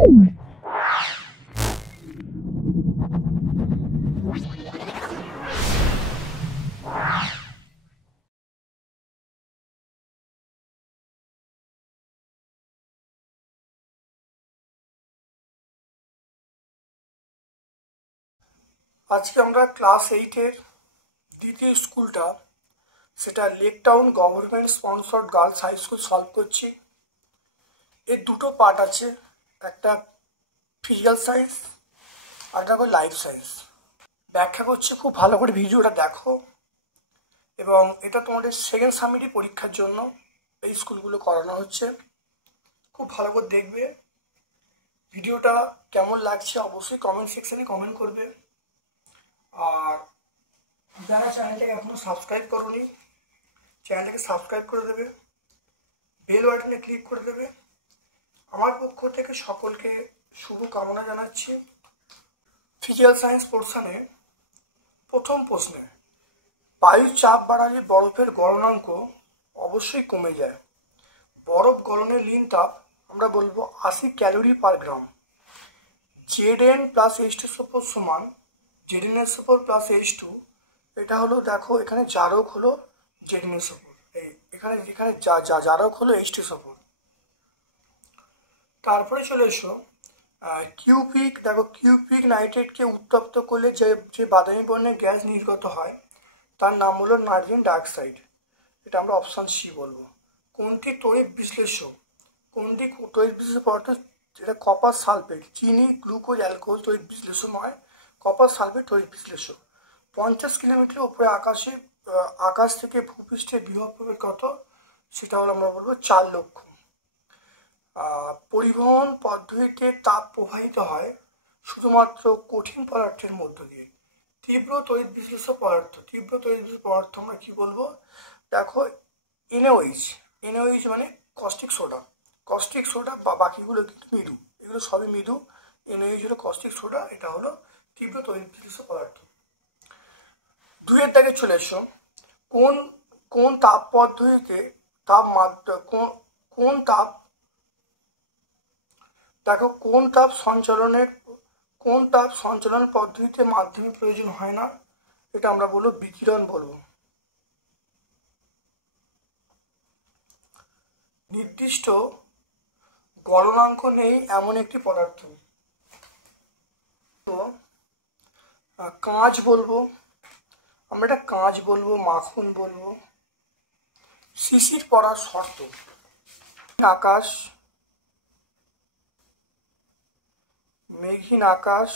আজকে আমরা ক্লাস 8-এর দ্বিতীয় স্কুলটা, সেটা Lake Town government sponsored girls high school solve করছি। এর দুটো পার্ট আছে, একটা ফিজিক্যাল সায়েন্স আর একটা লাইফ সায়েন্স। ব্যাখ্যা করছে, খুব ভালো করে ভিডিওটা দেখো। এবং এটা তোমাদের সেকেন্ড সামিটি পরীক্ষার জন্য এই স্কুলগুলো করানো হচ্ছে, খুব ভালো করে দেখবে। ভিডিওটা কেমন লাগছে অবশ্যই কমেন্ট সেকশনে কমেন্ট করবে। আর যারা চ্যানেলটাকে এখনো সাবস্ক্রাইব করোনি, চ্যানেলটাকে সাবস্ক্রাইব করে দেবে, বেল বাটনে ক্লিক করে দেবে। আমার পক্ষ থেকে সকলকে শুভ কামনা জানাচ্ছি। ফিজিক্যাল সায়েন্স পোর্শনে প্রথম প্রশ্নে, বায়ুর চাপ বাড়ালে বরফের গলনাঙ্ক অবশ্যই কমে যায়। বরফ গলনের লীন তাপ আমরা বলবো 80 ক্যালোরি পার গ্রাম। Zn প্লাস H2SO4 সমান ZnSO4 প্লাস H2। এটা হলো, দেখো এখানে জারক হলো ZnSO4, এখানে জারক হলো H2SO4। তারপরে চলে এসো কিউপিক। দেখো কিউপিক নাইট্রেটকে উত্তপ্ত করলে যে বাদামি বর্ণের গ্যাস নির্গত হয় তার নাম হলো নাইট্রোজেন ডাইঅক্সাইড। এটা আমরা অপশান সি বলবো। কোনটি তড়িৎ বিশ্লেষ্য? কোনটি তড়িৎ বিশ্লেষ্য পদার্থ? এটা কপার সালফেট। চিনি, গ্লুকোজ, অ্যালকোহল তড়িৎ বিশ্লেষ্য নয়, কপার সালফেট তড়িৎ বিশ্লেষ্য। 50 কিলোমিটার উপরে আকাশ থেকে ভূপৃষ্ঠে বিভব প্রবেগ কত? সেটা হলো আমরা বলবো 4 লক্ষ। পরিবহন পদ্ধতিতে তাপ প্রবাহিত হয় শুধুমাত্র কঠিন পদার্থের মধ্য দিয়ে। তীব্র তড়িৎ বিশ্লেষ্য পদার্থ, তীব্র তড়িৎ বিশ্লেষ্য পদার্থ আমরা কি বলবো? দেখো এনওইচ মানে কস্টিক সোডা। কস্টিক সোডা বা বাকিগুলো কিন্তু মৃদু, এগুলো সবই মৃদু। এনওইচ হলো কস্টিক সোডা, এটা হলো তীব্র তড়িৎ বিশ্লেষ্য পদার্থ। 2-এর দাগে চলে এসো, কোন তাপ পদ্ধতিতে দেখো কোন তাপ সঞ্চালন পদ্ধতিতে মাধ্যমের প্রয়োজন হয় না? এটা আমরা বলবো বিকিরণ বলবো। নির্দিষ্ট গলনাঙ্ক নেই এমন একটি পদার্থ। তো কাঁচ বলবো আমরা, এটা কাঁচ বলবো, মাখন বলবো। শিশির পড়ার শর্ত, আকাশ, মেঘহীন আকাশ,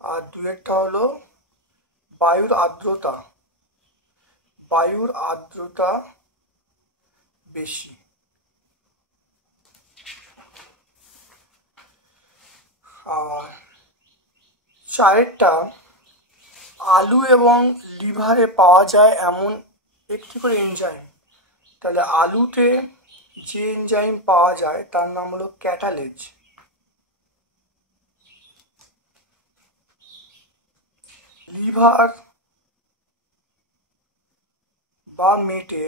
আর 2-একটা হলো বায়ুর আর্দ্রতা বেশি। আর 4-টা, আলু এবং লিভারে পাওয়া যায় এমন একটি করে এনজাইম। তাহলে আলুতে যে এনজাইম পাওয়া যায় তার নাম হলো ক্যাটালেজ। লিভার বা মেটে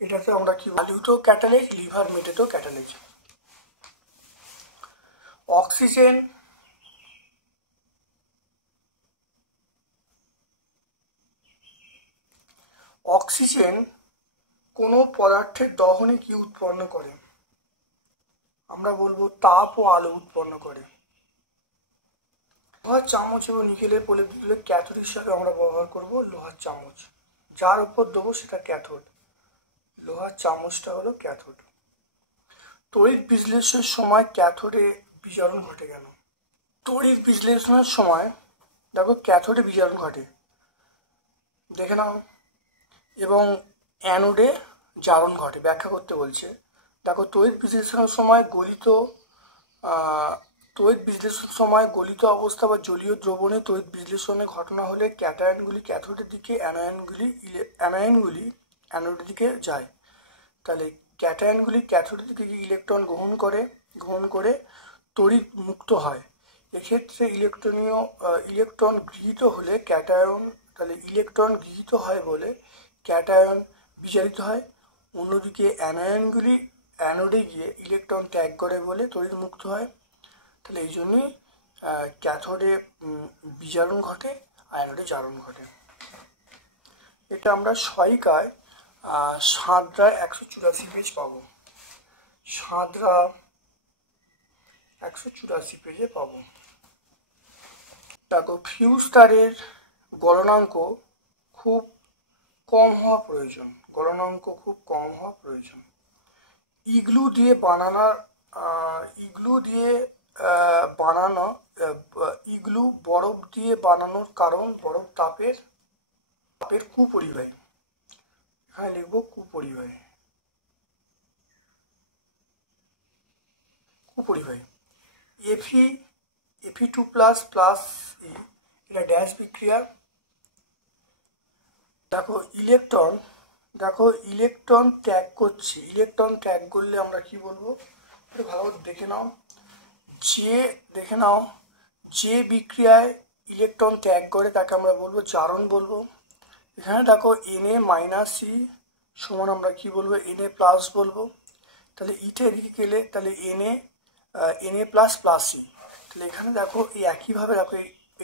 এটাকে আমরা কি, আলুতেও ক্যাটালেজ, লিভার মেটেতেও ক্যাটালেজ। অক্সিজেন কোনো পদার্থের দহনে কি উৎপন্ন করে? আমরা বলবো তাপ ও আলো উৎপন্ন করে। লোহার চামচ এবং নিকেলের প্রলেপগুলো ক্যাথোড হিসাবে আমরা ব্যবহার করব লোহার চামচ। যার উপর দেবো সেটা ক্যাথোড, লোহার চামচটা হলো ক্যাথোড। তড়িৎ বিশ্লেষণের সময় ক্যাথোডে বিজারণ ঘটে কেন? তড়িৎ বিশ্লেষণের সময় দেখো ক্যাথোডে বিজারণ ঘটে, দেখে নাও, এবং অ্যানোডে জারণ ঘটে। ব্যাখ্যা করতে বলছে, দেখো তড়িৎ বিশ্লেষণের সময় গলিত অবস্থা বা জলীয় দ্রবণে তড়িৎ বিশ্লেষণের ঘটনা হলে ক্যাটায়নগুলি ক্যাথোডের দিকে, অ্যানায়নগুলি অ্যানোডের দিকে যায়। তাহলে ক্যাটায়নগুলি ক্যাথোডের দিকে ইলেকট্রন গ্রহণ করে তড়িৎ মুক্ত হয় এক্ষেত্রে ইলেকট্রন গৃহীত হলে ক্যাটায়ন, তাহলে ইলেকট্রন গৃহীত হয় বলে ক্যাটায়ন বিজারিত হয়। অন্যদিকে অ্যানায়নগুলি অ্যানোডে গিয়ে ইলেকট্রন ত্যাগ করে বলে তড়িৎ মুক্ত হয়। তাহলে এই জন্যই ক্যাথোডে বিজারণ ঘটে, অ্যানোডে জারণ ঘটে। এটা আমরা সহায়িকায় সাঁতরায় 184 পেজ পাবো। সাঁতরা 184 পেজে পাবো। দেখো, ফিউজ তারের গলনাঙ্ক খুব কম হওয়া প্রয়োজন, গলনাঙ্ক খুব কম হওয়া প্রয়োজন। ইগলু দিয়ে ইগলু বরফ দিয়ে বানানোর কারণ বরফ তাপের কুপরিবাহী। এখানে লিখবো কুপরিবাহী। Fe2+ E এটা ড্যাশ বিক্রিয়া। দেখো ইলেকট্রন ত্যাগ করছে। ইলেকট্রন ত্যাগ করলে আমরা কি বলবো, একটু ভালো করে দেখে নাও। যে বিক্রিয়ায় ইলেকট্রন ত্যাগ করে তাকে আমরা বলবো জারণ বলবো। এখানে দেখো Na-E সমান আমরা কি বলবো, Na+ বলবো। তাহলে ইটা এদিকে গেলে তাহলে Na++ E। তাহলে এখানে দেখো এই একইভাবে দেখো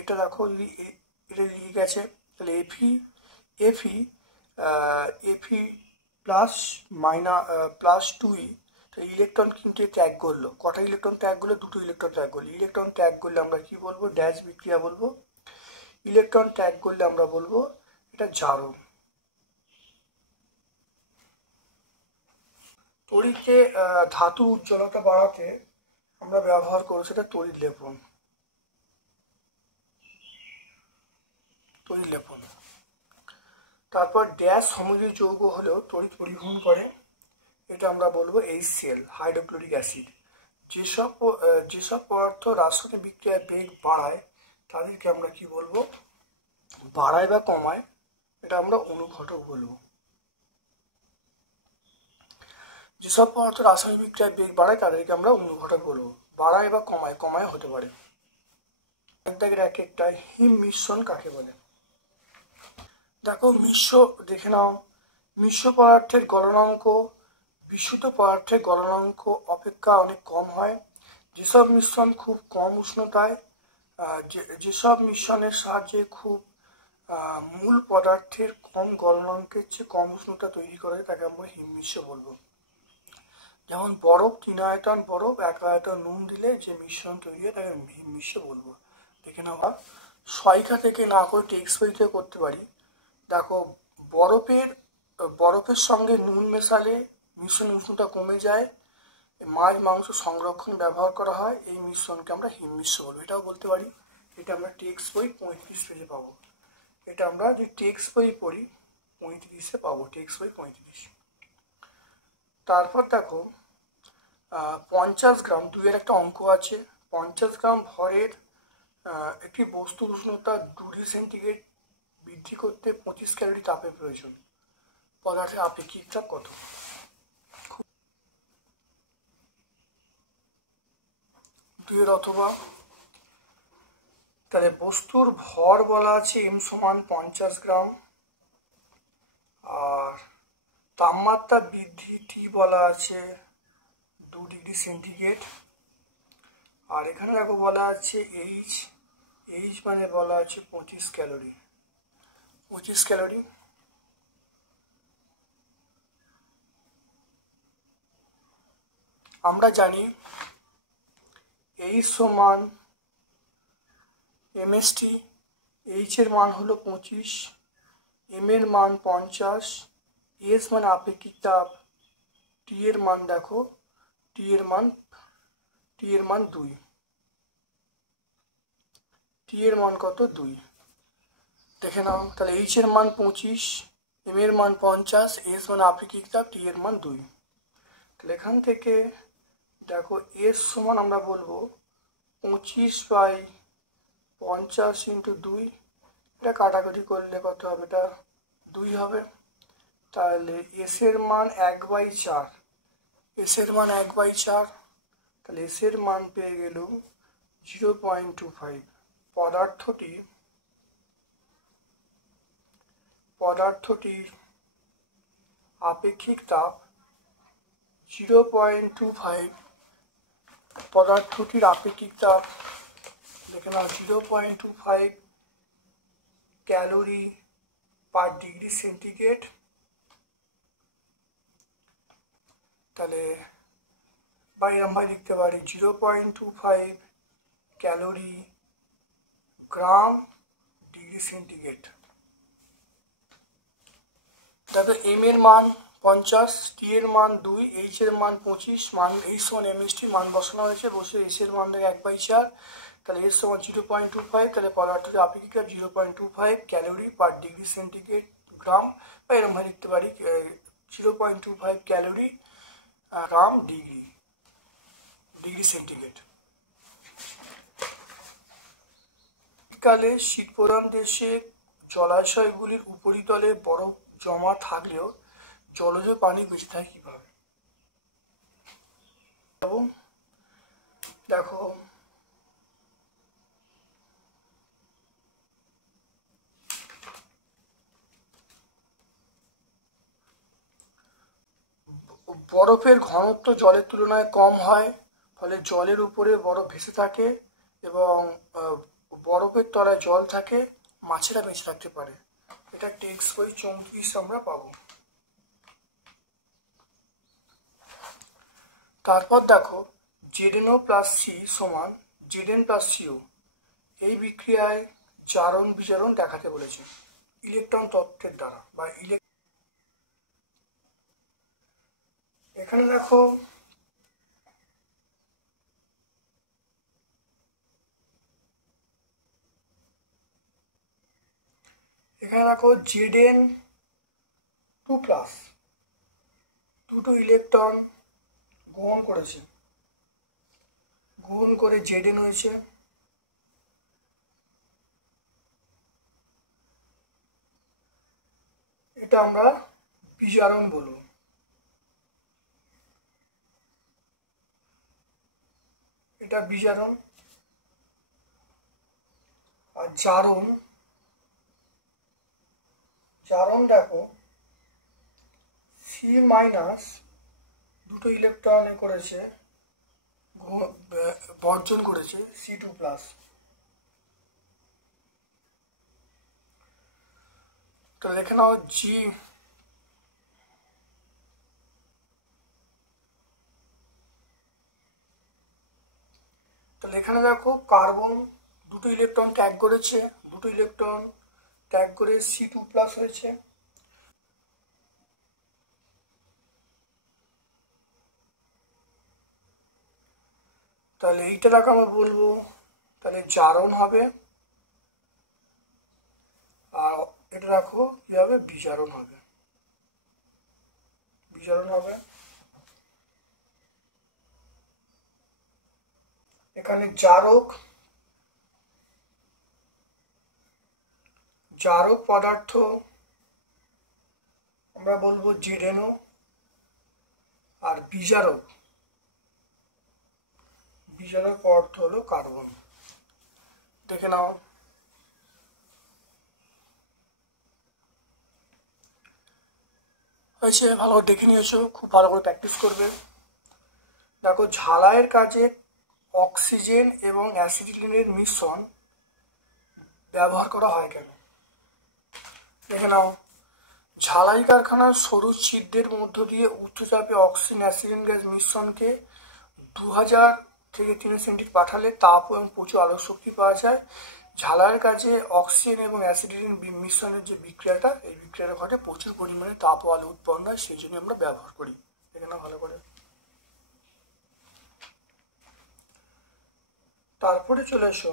এটা দেখো যদি এটা লিখে গেছে, তাহলে Fe+2E। তো ইলেকট্রন কিন্তু ত্যাগ করলো। কটা ইলেকট্রন ত্যাগ করলো? দুটো ইলেকট্রন ত্যাগ করলো। ইলেকট্রন ত্যাগ করলে আমরা কি বলবো, ড্যাশ বিক্রিয়া বলবো। ইলেকট্রন ত্যাগ করলে আমরা বলবো এটা জারণ। তড়িতে ধাতু উজ্জ্বলতা বাড়াতে আমরা ব্যবহার করবো সেটা তড়িৎ লেপন। তারপর ড্যাশ সমযোজী যৌগ হলেও তড়িৎ পরিবহন করে, এটা আমরা বলবো HCl, হাইড্রোক্লোরিক অ্যাসিড। যেসব পদার্থ রাসায়নিক বিক্রিয়ার বেগ বাড়ায় তাদেরকে আমরা কি বলবো, বাড়ায় বা কমায়, এটা আমরা অনুঘটক বলবো। যেসব পদার্থ রাসায়নিক বিক্রিয়ার বেগ বাড়ায় তাদেরকে আমরা অনুঘটক বলবো। বাড়ায় বা কমায় হতে পারে। এক একটা হিম মিশ্রণ কাকে বলে? দেখো দেখে নাও, মিশ্র পদার্থের গলনাঙ্ক বিশুদ্ধ পদার্থের গলনাঙ্ক অপেক্ষা অনেক কম হয়। যেসব মিশ্রণ খুব কম উষ্ণতায়, যেসব মিশ্রণের সাহায্যে খুব মূল পদার্থের কম গলনাঙ্কের চেয়ে কম উষ্ণতা তৈরি করে তাকে আমরা হিমমিশ্র বলবো। যেমন বরফ, 3 আয়তন বরফ 1 আয়তন নুন দিলে যে মিশ্রণ তৈরি হয় তাকে হিমমিশ্র বলবো। দেখে নাও, সহায়িকা থেকে না করে টেক্সট বইতে করতে পারি। দেখো, বরফের সঙ্গে নুন মেশালে মিশ্রণ উষ্ণতা কমে যায়, মাছ মাংস সংরক্ষণ ব্যবহার করা হয়, এই মিশ্রণকে আমরা হিমমিশ্র বলবো। এটাও বলতে পারি। এটা আমরা টেক্সট বই 35 পেজে পাবো। এটা আমরা যে টেক্সট বই পড়ি 35-এ পাবো, টেক্সট বই 35। তারপর দেখো 50 গ্রাম, 2-এর একটা অঙ্ক আছে। 50 গ্রাম ভরের একটি বস্তুর উষ্ণতা 2 ডিগ্রি সেন্টিগ্রেড বৃদ্ধি করতে 25 ক্যালোরি তাপের প্রয়োজন। পদার্থের আপেক্ষিক চাপ কত? দুইয়ের অথবা। তাহলে বস্তুর ভর বলা আছে m সমান 50 গ্রাম, আর তাপমাত্রা বৃদ্ধি T বলা আছে 2 ডিগ্রি সেন্টিগ্রেড। আর এখানে দেখো বলা আছে H মানে বলা আছে 25 ক্যালোরি। আমরা জানি H সমান mst, H এর মান হলো 25, m এর মান 50, S মানে আপেক্ষিক তাপ, T এর মান দেখো, T এর মান 2, T এর মান কত? 2। দেখে নাও, তাহলে H এর মান 25, m এর মান 50, S মানে আপেক্ষিক তাপ, T এর মান 2। তাহলে এখান থেকে দেখো S সমান আমরা বলবো 25/50 × 2। এটা কাটাকাটি করলে কত হবে? এটা 2 হবে। তাহলে S এর মান 1/4, তাহলে S এর মান পেয়ে গেল 0.25 পদার্থটির আপেক্ষিক তাপ 0.25 পদার্থটির আপেক্ষিক তাপ দেখে নাও 0.25 ক্যালোরি পার ডিগ্রি সেন্টিগ্রেড। তাহলে বা এরকম ভাবে লিখতে পারি 0.25 ক্যালোরি গ্রাম ডিগ্রি সেন্টিগ্রেড। তাহলে এম এর মান 50, টি এর মান 2, এইচ এর মান 25, মান এইচ সমান এমএসটি মান বসানো হয়েছে, বসে এইচ এর মান 1/4, তাহলে এর সমান 0.25, তাহলে পদার্থটির আপেক্ষিক তাপ 0.25 ক্যালোরি পার ডিগ্রি সেন্টিগ্রেড গ্রাম, বা এরকম ভাবে লিখতে পারি 0.25 ক্যালোরি গ্রাম ডিগ্রি সেন্টিগ্রেড। শীতকালে শীতপ্রধান দেশে জলাশয়গুলির উপরিতলে বরফ জমা থাকলেও জলজ পানি বেঁচে থাকে কিভাবে? দেখো বরফের ঘনত্ব জলের তুলনায় কম হয়, ফলে জলের উপরে বরফ ভেসে থাকে এবং বরফের তলায় জল থাকে, মাছেরা বেঁচে থাকতে পারে। এটা টেক্সট বই 34 আমরা পাবো। তারপর দেখো ZnO প্লাস সি সমান Zn প্লাস সিও, এই বিক্রিয়ায় জারণ বিজারণ দেখাতে বলেছে ইলেকট্রন তত্ত্বের দ্বারা বা এখানে দেখো Zn2 প্লাস দুটো ইলেকট্রন গ্রহণ করেছে, গ্রহণ করে Zn হয়েছে। এটা আমরা বিজারণ বলবো। এটা বিজারণ। আর জারণ দেখো সি মাইনাস দুটো ইলেকট্রন করেছে, বর্জন করেছে C2 প্লাস। তো লিখে নাও জি, তাহলে এখানে দেখো কার্বন দুটো ইলেকট্রন ত্যাগ করেছে, দুটো ইলেকট্রন ত্যাগ করে C2 প্লাস হয়েছে। তাহলে এইটা দেখো আমরা বলবো তাহলে জারণ হবে, আর এটা রাখো কি হবে বিজারণ হবে। এখানে জারক পদার্থ আমরা বলবো ZnO, আর বিজারক পদার্থ হলো কার্বন। দেখে নাও হয়েছে, ভালো করে দেখে নিয়েছো, খুব ভালো করে প্র্যাকটিস করবে। দেখো ঝালাইয়ের কাজে অক্সিজেন এবং অ্যাসিটিলিনের মিশ্রণ ব্যবহার করা হয় কেন? দেখে নাও ঝালাই কারখানার সরু ছিদ্রের মধ্য দিয়ে উচ্চচাপে অক্সিজেন অ্যাসিটিলিন গ্যাস মিশ্রণকে 2000 থেকে 3000 সেন্টিগ্রেড পাঠালে তাপ এবং প্রচুর আলোক শক্তি পাওয়া যায়। ঝালাইয়ের কাজে অক্সিজেন এবং অ্যাসিটিলিন মিশ্রণের যে বিক্রিয়াটা, এই বিক্রিয়াটা ঘটে প্রচুর পরিমাণে তাপ ও আলো উৎপন্ন হয়, সেই জন্য আমরা ব্যবহার করি। দেখে নাও ভালো করে। তারপরে চলে এসো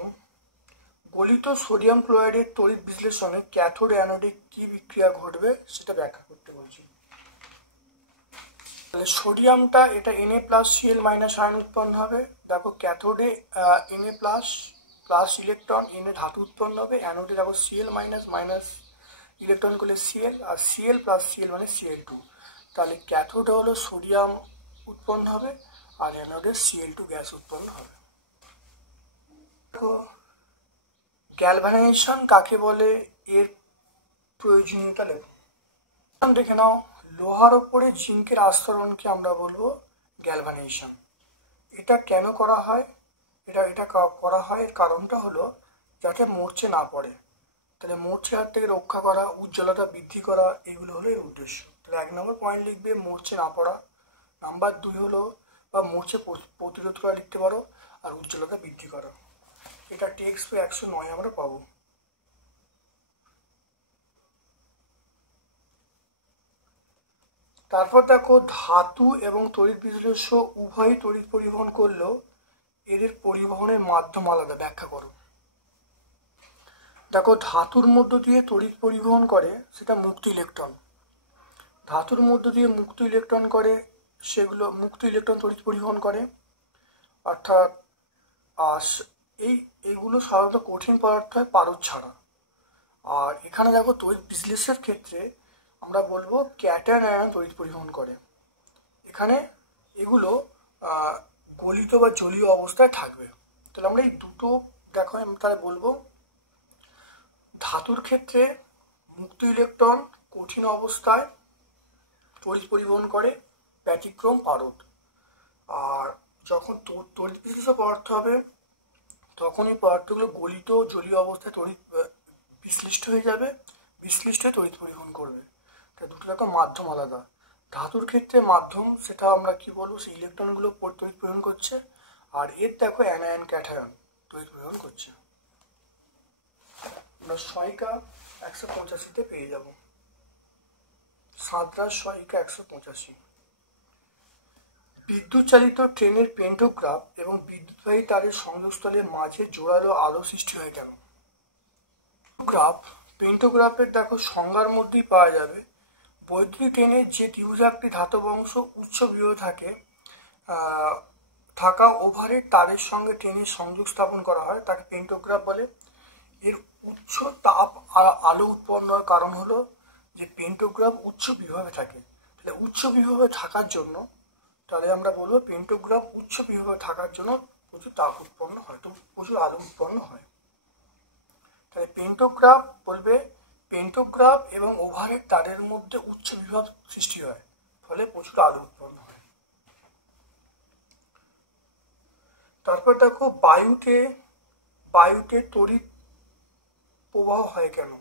গলিত সোডিয়াম ক্লোরাইডের তড়িৎ বিশ্লেষণে ক্যাথোড অ্যানোডে কি বিক্রিয়া ঘটবে সেটা ব্যাখ্যা করতে বলছি। তাহলে সোডিয়ামটা এটা Na+Cl- আয়ন উৎপন্ন হবে। দেখো ক্যাথোডে Na+ ইলেকট্রন Na ধাতু উৎপন্ন হবে, অ্যানোডে দেখো Cl- ইলেকট্রন করলে Cl, আর Cl+Cl মানে Cl2। তাহলে ক্যাথোডে হলো সোডিয়াম উৎপন্ন হবে আর অ্যানোডে Cl2 গ্যাস উৎপন্ন হবে। গ্যালভানাইজেশন কাকে বলে, এর প্রয়োজনীয়তা দেখে নাও। লোহার ওপরে জিঙ্কের আস্তরণকে আমরা বলবো গ্যালভানাইজেশন। এটা কেন করা হয়? এটা করা হয়, এর কারণটা হলো যাতে মরচে না পড়ে। তাহলে মরচে হাত থেকে রক্ষা করা, উজ্জ্বলতা বৃদ্ধি করা, এগুলো হলো এর উদ্দেশ্য। তাহলে 1 নম্বর পয়েন্ট লিখবে মরচে না পড়া। নাম্বার 2 হলো বা মরচে প্রতিরোধ করা লিখতে পারো, আর উজ্জ্বলতা বৃদ্ধি করা। এটা টেক্সট বই 109 আমরা পাবো। তারপর দেখো ধাতু এবং তড়িৎ বিশ্লেষ্য উভয়ই তড়িৎ পরিবহন করলেও এদের পরিবহনের মাধ্যম আলাদা, ব্যাখ্যা করো। দেখো ধাতুর মধ্য দিয়ে তড়িৎ পরিবহন করে সেটা মুক্ত ইলেকট্রন। ধাতুর মধ্য দিয়ে মুক্ত ইলেকট্রন করে, সেগুলো মুক্ত ইলেকট্রন তড়িৎ পরিবহন করে। অর্থাৎ এইগুলো সাধারণত কঠিন পদার্থ হয় পারদ ছাড়া। আর এখানে দেখো তড়িৎ বিশ্লেষণের ক্ষেত্রে আমরা বলবো ক্যাটায়ন আয়ন তড়িৎ পরিবহন করে। এখানে এগুলো গলিত বা জলীয় অবস্থায় থাকবে। তাহলে আমরা এই দুটো দেখো আমি তাহলে বলবো, ধাতুর ক্ষেত্রে মুক্ত ইলেকট্রন কঠিন অবস্থায় তড়িৎ পরিবহন করে, ব্যতিক্রম পারদ। আর যখন তড়িৎ বিশ্লেষ্য পদার্থ হবে তখন এই পদার্থগুলো গলিত জলীয় অবস্থায় তড়িৎ বিশ্লিষ্ট হয়ে যাবে, বিশ্লিষ্ট হয়ে তড়িৎ পরিবহন করবে। তাই দুটো রকম মাধ্যম আলাদা। ধাতুর ক্ষেত্রে মাধ্যম সেটা আমরা কি বলবো, সেই ইলেকট্রনগুলো তড়িৎ পরিবহন করছে, আর এর দেখো অ্যানায়ন ক্যাটায়ন তড়িৎ পরিবহন করছে। আমরা সহায়িকা 185-তে পেয়ে যাব। সাঁতরার সহায়িকা 185। বিদ্যুৎ চালিত ট্রেনের পেন্টোগ্রাফ এবং বিদ্যুৎবাহী তারের সংযোগস্থলের মাঝে জোরালো আলো সৃষ্টি হয় কেন? পেন্টোগ্রাফের দেখো সংজ্ঞার মধ্যেই পাওয়া যাবে। বৈদ্যুতিক ট্রেনের যে ত্রিভুজাকৃতি ধাতব অংশ উচ্চ বিভবে থাকা ওভারের তারের সঙ্গে ট্রেনের সংযোগ স্থাপন করা হয় তাকে পেন্টোগ্রাফ বলে। এর উচ্চ তাপ আর আলো উৎপন্ন হওয়ার কারণ হলো যে পেন্টোগ্রাফ উচ্চ বিভবে থাকে। তাহলে উচ্চ বিভবে থাকার জন্য তাহলে আমরা বলবো পেন্টোগ্রাফ উচ্চ বিভবে থাকার জন্য প্রচুর তাপ উৎপন্ন হয়, তো প্রচুর আলো উৎপন্ন হয়। তাহলে পেন্টোগ্রাফ বলবে পেন্টোগ্রাফ এবং ওভারের তারের মধ্যে উচ্চ বিভব সৃষ্টি হয়, ফলে প্রচুর আলো উৎপন্ন হয়। তারপর দেখো বায়ুতে তড়িৎ প্রবাহ হয় কেন?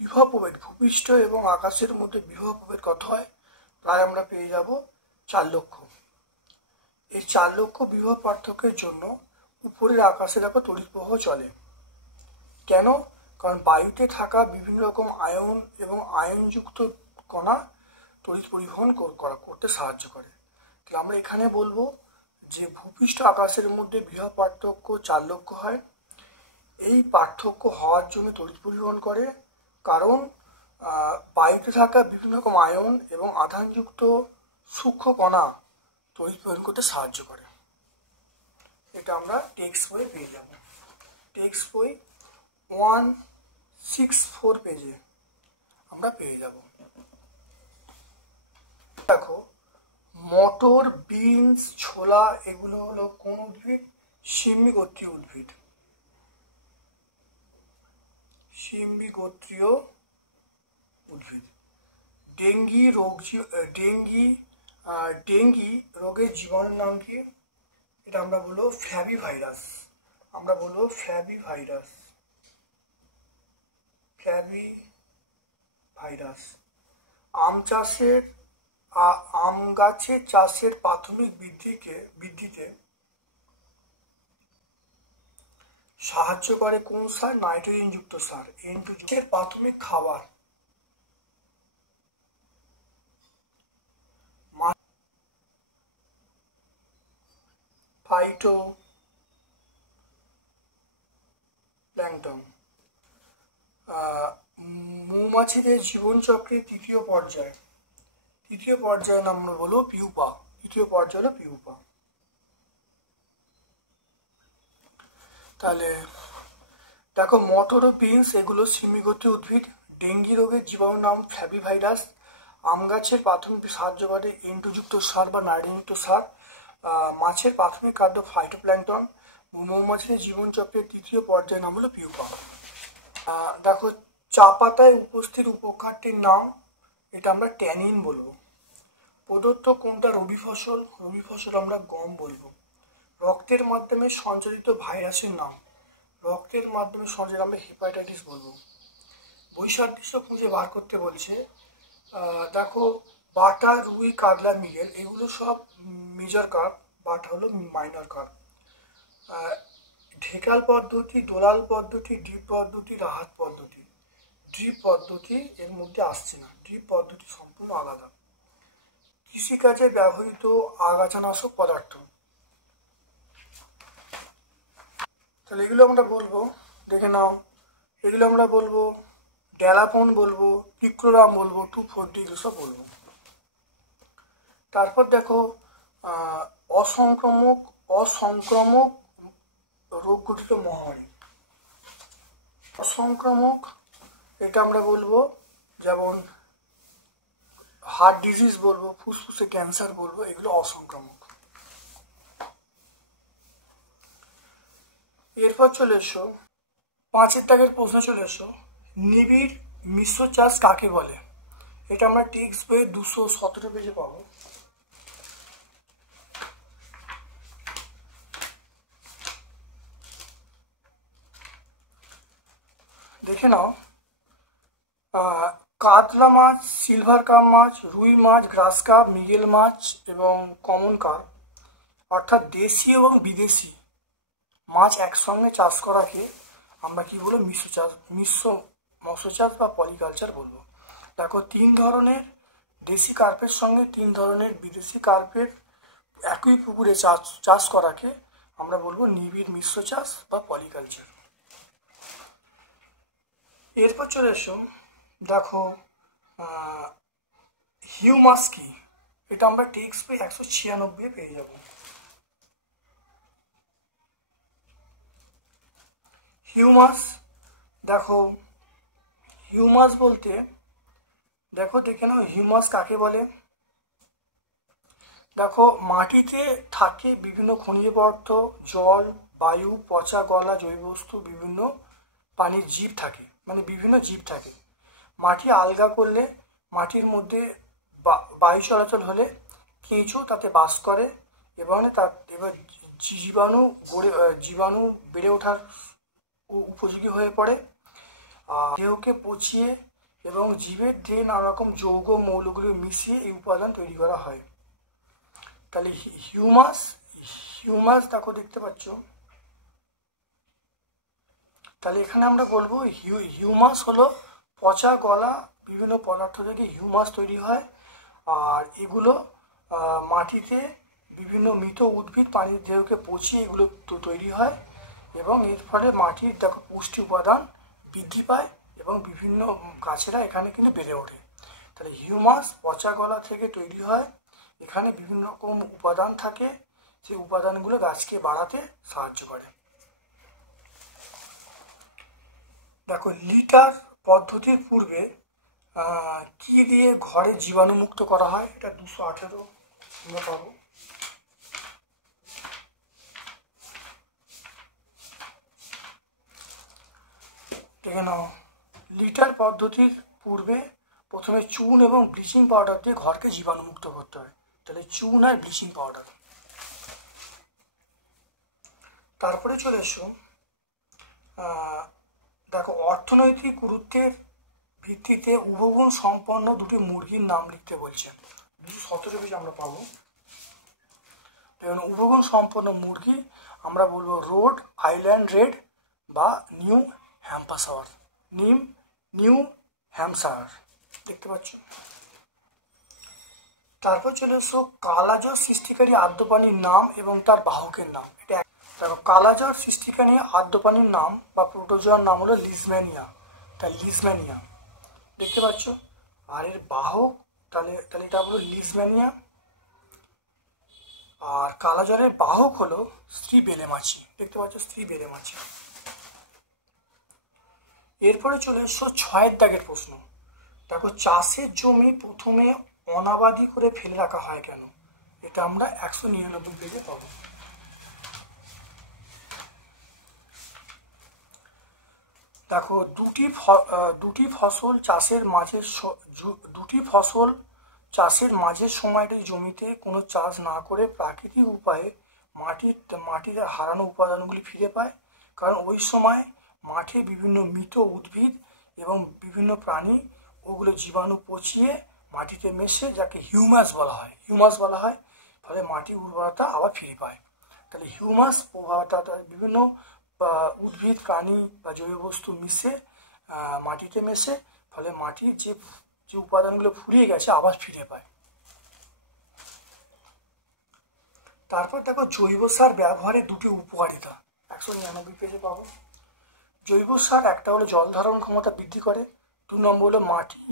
বিভব প্রভেদ, ভূপৃষ্ঠ এবং আকাশের মধ্যে বিভব প্রভেদ কত হয়? প্রায় আমরা পেয়ে যাব 4 লক্ষ। এই 4 লক্ষ বিভব পার্থক্যের জন্য উপরের আকাশে দেখো তড়িৎ প্রবাহ চলে। কেন? কারণ বায়ুতে থাকা বিভিন্ন রকম আয়ন এবং আয়নযুক্ত কণা তড়িৎ পরিবহন করতে সাহায্য করে। তাহলে আমরা এখানে বলবো যে ভূপৃষ্ঠ আকাশের মধ্যে বিভব পার্থক্য 4 লক্ষ হয়। এই পার্থক্য হওয়ার জন্য তড়িৎ পরিবহন করে, কারণ বায়ুতে থাকা বিভিন্ন রকম আয়ন এবং আধানযুক্ত সূক্ষ্ম কণা তড়িৎ পরিবহন করতে সাহায্য করে। এটা আমরা টেক্সট বই পেয়ে যাব। টেক্সট বই 164 পেজে আমরা পেয়ে যাব। দেখো মটর, বিনস, ছোলা এগুলো হলো কোন উদ্ভিদ? শিম্বি গোত্রীয় উদ্ভিদ। শিম্বি গোত্রীয় উদ্ভিদ। ডেঙ্গি রোগের জীবাণুর নাম কি? এটা আমরা বলবো ফ্ল্যাভিভাইরাস। আম গাছের চাষের প্রাথমিক বৃদ্ধিতে সাহায্য করে কোন সার? নাইট্রোজেন যুক্ত সার। এর প্রাথমিক খাবার ফাইটোপ্ল্যাঙ্কটন। মৌমাছিদের জীবনচক্রের তৃতীয় পর্যায়ের নাম আমরা বলবো পিউপা। তৃতীয় পর্যায় হলো পিউপা। তাহলে দেখো মটর ও বিনস এগুলো শিম্বি গোত্রীয় উদ্ভিদ। ডেঙ্গি রোগের জীবাণুর নাম ফ্ল্যাভিভাইরাস। আম গাছের প্রাথমিক সাহায্য করে এন্টোযুক্ত সার বা নাইট্রোজেনযুক্ত সার। মাছের প্রাথমিক খাদ্য ফাইটোপ্ল্যাঙ্কটন। মৌমাছির জীবনচক্রের তৃতীয় পর্যায়ের নাম হলো পিউপা। দেখো, চা পাতায় উপস্থিত উপকারটির নাম, এটা আমরা ট্যানিন বলবো। প্রদত্ত কোনটা রবি ফসল? রবি ফসল আমরা গম বলবো। রক্তের মাধ্যমে সঞ্চারিত ভাইরাসের নাম, রক্তের মাধ্যমে সঞ্চারিত আমরা হেপাটাইটিস বলবো। বৈসাদৃশ্য খুঁজে বার করতে বলছে। দেখো, বাটা, রুই, কাতলা, মৃগেল এগুলো সব মেজর কার্প, বাটা হলো মাইনর কার্প। ঢেকাল পদ্ধতি, দোলাল পদ্ধতি, ড্রিপ পদ্ধতি, রাহাত পদ্ধতি। ড্রিপ পদ্ধতি এর মধ্যে আসছে না, ড্রিপ পদ্ধতি সম্পূর্ণ আলাদা। কৃষিকাজে ব্যবহৃত আগাছানাশক পদার্থ, তাহলে এগুলো আমরা বলবো, দেখে নাও। এগুলো আমরা বলবো ড্যালাপন বলবো, পিক্রোরাম বলবো, 2,4-D এগুলো সব বলবো। তারপর দেখো, অসংক্রামক রোগ গঠিত মহামারী। অসংক্রামক এটা আমরা বলবো যেমন হার্ট ডিজিজ বলবো, ফুসফুসে ক্যান্সার বলবো, এগুলো অসংক্রামক। এরপর চলে এসো 5-এর দাগের প্রশ্ন চলে এসো, নিবিড় মিশ্র চাষ কাকে বলে? এটা আমরা টেক্সট বইয়ে 217 পেজে পাবো। দেখে নাও, কাতলা মাছ, সিলভার কাপ মাছ, রুই মাছ, গ্রাস কাপ, মৃগেল মাছ এবং কমন কার্প, অর্থাৎ দেশি এবং বিদেশি মাছ একসঙ্গে চাষ করাকে আমরা কি বলবো? মিশ্র মৎস্য চাষ বা পলিকালচার বলবো। দেখো, 3 ধরনের দেশি কার্পের সঙ্গে 3 ধরনের বিদেশি কার্পের একই পুকুরে চাষ করাকে আমরা বলবো নিবিড় মিশ্র চাষ বা পলিকালচার। এরপর চলে এসো, দেখো হিউমাস কি? এটা আমরা টেক্সট বই 196 পেয়ে যাব। হিউমাস, দেখো হিউমাস বলতে, দেখো দেখে নাও হিউমাস কাকে বলে। দেখো, মাটিতে থাকে বিভিন্ন খনিজ পদার্থ, জল, বায়ু, পচা গলা জৈব বস্তু, বিভিন্ন পানির জীব থাকে, মানে বিভিন্ন জীব থাকে। মাটি আলগা করলে মাটির মধ্যে বায়ু চলাচল হলে কেঁচো তাতে বাস করে এবং এবার জীবাণু বেড়ে ওঠার উপযোগী হয়ে পড়ে। দেহকে পচিয়ে এবং জীবের দেহে নানা রকম যৌগ মৌলগুলো মিশিয়ে এই উপাদান তৈরি করা হয়। তাহলে হিউমাস দেখো দেখতে পাচ্ছ। তাহলে এখানে আমরা বলবো হিউমাস হলো পচা গলা বিভিন্ন পদার্থ থেকে হিউমাস তৈরি হয়, আর এগুলো মাটিতে বিভিন্ন মৃত উদ্ভিদ পানির দেহকে পচিয়ে এগুলো তৈরি হয় এবং এর ফলে মাটির দেখো পুষ্টি উপাদান বৃদ্ধি পায় এবং বিভিন্ন গাছেরা এখানে কিন্তু বেড়ে ওঠে। তাহলে হিউমাস পচা গলা থেকে তৈরি হয়, এখানে বিভিন্ন রকম উপাদান থাকে, সেই উপাদানগুলো গাছকে বাড়াতে সাহায্য করে। দেখো, লিটার পদ্ধতির পূর্বে কি দিয়ে ঘরে জীবাণুমুক্ত করা হয়? এটা 218 আমরা পাবো। দেখে নাও, লিটার পদ্ধতির পূর্বে প্রথমে চুন এবং ব্লিচিং পাউডার দিয়ে ঘরকে জীবাণুমুক্ত করতে হয়। তাহলে চুন আর ব্লিচিং পাউডার। তারপরে চলে এসো, দেখো অর্থনৈতিক গুরুত্বের ভিত্তিতে উভগুণ সম্পন্ন দুটি মুরগির নাম লিখতে বলছে। 217 পেজ আমরা পাবো। দেখুন, উভগুণ সম্পন্ন মুরগি আমরা বলবো রোড আইল্যান্ড রেড বা নিউ হ্যাম্পশায়ার। দেখতে পাচ্ছ। তারপর চলে এসো, কালাজ্বর সৃষ্টিকারী আদ্যপানির নাম এবং তার বাহকের নাম। এটা দেখো, কালাজ্বর সৃষ্টিকারী আদ্যপানির নাম বা প্রোটোজোয়ার নাম হলো লিজম্যানিয়া। তাই লিজম্যানিয়া দেখতে পাচ্ছ, আর এর বাহক তাহলে এটা হলো লিজম্যানিয়া, আর কালাজ্বরের বাহক হলো স্ত্রী বেলেমাছি। দেখতে পাচ্ছ, স্ত্রী বেলেমাছি। এরপরে চলে এসো 6-এর দাগের প্রশ্ন। দেখো, চাষের জমি প্রথমে অনাবাদি করে ফেলে রাখা হয় কেন? এটা আমরা 199 পেজে পাবো। দেখো, দুটি ফসল চাষের মাঝের সময়টাই জমিতে কোনো চাষ না করে প্রাকৃতিক উপায়ে মাটির হারানো উপাদানগুলি ফিরে পায়। কারণ ওই সময় মাঠে বিভিন্ন মৃত উদ্ভিদ এবং বিভিন্ন প্রাণী ওগুলো জীবাণু পচিয়ে মাটিতে মেশে, যাকে হিউমাস বলা হয়, ফলে মাটির উর্বরতা আবার ফিরে পায়। তাহলে হিউমাস প্রভাবটা বিভিন্ন উদ্ভিদ, প্রাণী বা জৈব বস্তু মিশে মাটিতে মেশে, ফলে মাটির যে উপাদানগুলো ফুরিয়ে গেছে আবার ফিরে পায়। তারপর দেখো, জৈব সার ব্যবহারের দুটি উপকারিতা 199 পেজে পাবো। জৈব সার একটা হলো জল ধারণ ক্ষমতা বৃদ্ধি করে, 2 নম্বর হলো মাটি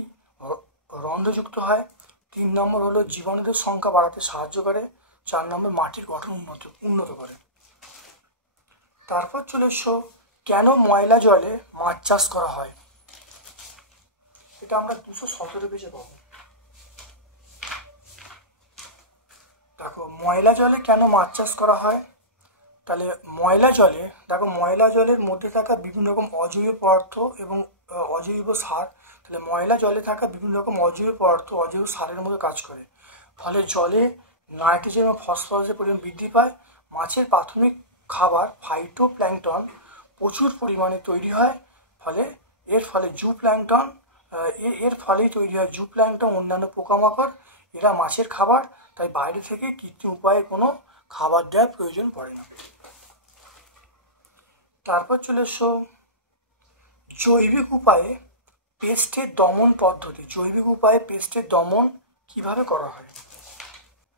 রন্ধ্রযুক্ত হয়, 3 নম্বর হলো জীবাণুদের সংখ্যা বাড়াতে সাহায্য করে, 4 নম্বর মাটির গঠন উন্নত করে। তারপর চলে এসো, কেন ময়লা জলে মাছ চাষ করা হয়? এটা আমরা 217 পেজে পাবো। দেখো, ময়লা জলে কেন মাছ চাষ করা হয়? তাহলে ময়লা জলের মধ্যে থাকা বিভিন্ন রকম অজৈব পদার্থ এবং অজৈব সার, তাহলে ময়লা জলে থাকা বিভিন্ন রকম অজৈব পদার্থ অজৈব সারের মতো কাজ করে, ফলে জলে নাইট্রোজেন এবং ফসফরাসের পরিমাণ বৃদ্ধি পায়। মাছের প্রাথমিক খাবার ফাইটোপ্ল্যাঙ্কটন প্রচুর পরিমাণে তৈরি হয়, এর ফলেই তৈরি হয় জুপ্ল্যাঙ্কটন, অন্যান্য পোকামাকড়, এরা মাছের খাবার। তাই বাইরে থেকে কৃত্রিম উপায়ে কোনো খাবার দেওয়ার প্রয়োজন পড়ে না। তারপর চলে এসো, জৈবিক উপায়ে পেস্টের দমন কিভাবে করা হয়?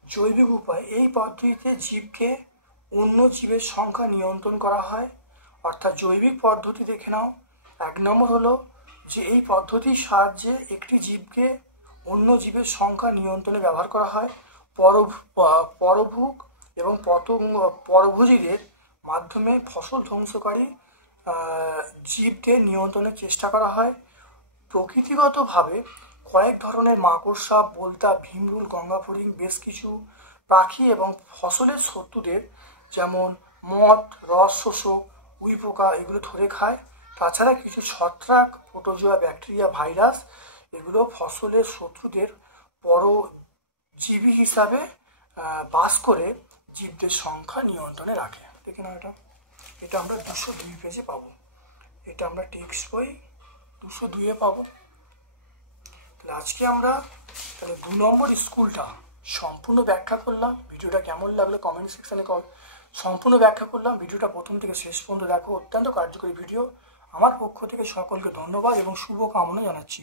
জৈবিক উপায়, এই পদ্ধতিতে জীবকে অন্য জীবের সংখ্যা নিয়ন্ত্রণ করা হয়। অর্থাৎ জৈবিক পদ্ধতি দেখে নাও, 1 নম্বর হলো যে এই পদ্ধতির সাহায্যে একটি জীবকে অন্য জীবের সংখ্যা নিয়ন্ত্রণে ব্যবহার করা হয়। পরভুক এবং পরভোজীদের মাধ্যমে ফসল ধ্বংসকারী জীবদের নিয়ন্ত্রণের চেষ্টা করা হয়। প্রকৃতিগতভাবে কয়েক ধরনের মাকড়সা, বোলতা, ভীমরুল, গঙ্গা ফড়িং, বেশ কিছু পাখি এবং ফসলের শত্রুদের যেমন মথ, রস শোষক, উইপোকা এগুলো ধরে খায়। তাছাড়া কিছু ছত্রাক, প্রোটোজোয়া, ব্যাকটেরিয়া, ভাইরাস এগুলো ফসলের শত্রুদের পরজীবী হিসাবে বাস করে জীবদের সংখ্যা নিয়ন্ত্রণে রাখে। দেখে না, এটা আমরা 202 পেজে পাবো। এটা আমরা টেক্সট বই 202-এ পাবো। তাহলে আজকে আমরা 2 নম্বর স্কুলটা সম্পূর্ণ ব্যাখ্যা করলাম। ভিডিওটা কেমন লাগলো কমেন্ট সেকশনে সম্পূর্ণ ব্যাখ্যা করলাম। ভিডিওটা প্রথম থেকে শেষ পর্যন্ত দেখো, অত্যন্ত কার্যকরী ভিডিও। আমার পক্ষ থেকে সকলকে ধন্যবাদ এবং শুভকামনা জানাচ্ছি।